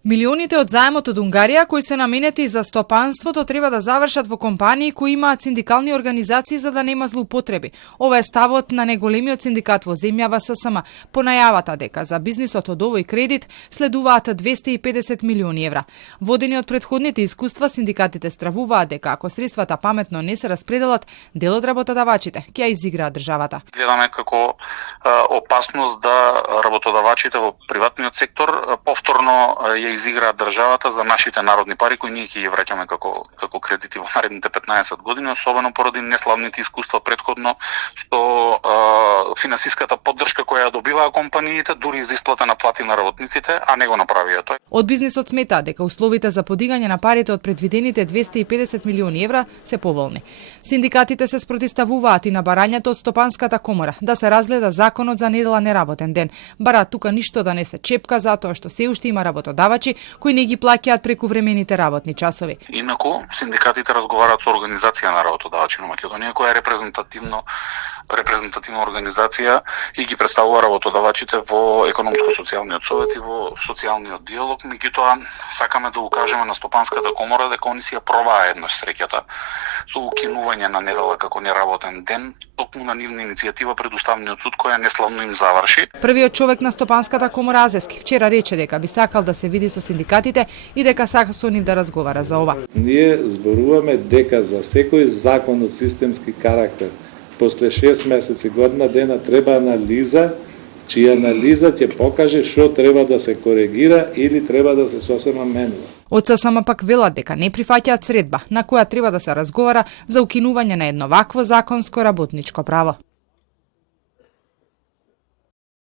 Милионите од заемот од Унгарија кои се наменети за стопанството треба да завршат во компании кои имаат синдикални организации за да нема злоупотреби. Ова е ставот на најголемиот синдикат во земјава ССМ. По најавата дека за бизнисот од овој кредит следуваат 250 милиони евра. Водени од претходните искуства, синдикатите стравуваат дека ако средствата паметно не се распределат, дел од работодавачите ќе ја изиграат државата. Гледаме како опасност да работодавачите во приватниот сектор повторно ја изиграат државата за нашите народни пари кои ние ќе ги враќаме како кредити во наредните 15 години, особено поради неславните искуства претходно со финансиската поддршка која ја добиваа компаниите дури за исплата на плати на работниците, а не го направија тој. Од бизнисот сметаат дека условите за подигање на парите од предвидените 250 милиони евра се поволни. Синдикатите се спротивставуваат и на барањето од Стопанската комора да се разгледа законот за недела неработен ден. Бараат тука ништо да не се чепка затоа што се уште има работодавачи кои не ги плаќаат прекувремените работни часови. Инаку синдикатите разговараат со организација на работодавачи на Македонија која е репрезентативна организација и ги представува работодавачите во економско-социјалниот совет и во социјалниот диалог. Меѓутоа сакаме да укажеме на Стопанската комора дека они си ја пробаа еднаш среќата со укинување на недела како неработен ден, токму на нивна иницијатива пред Уставниот суд која неславно им заврши. Првиот човек на Стопанската комора Азески вчера рече дека би сакал да се види со синдикатите и дека сака со нив да разговара за ова. Ние зборуваме дека за секој закон од системски карактер после 6 месеци, година дена треба анализа, чија анализа ќе покаже што треба да се коригира или треба да се сосема менува. Од ССМ пак велат дека не прифаќаат средба на која треба да се разговара за укинување на едно вакво законско работничко право.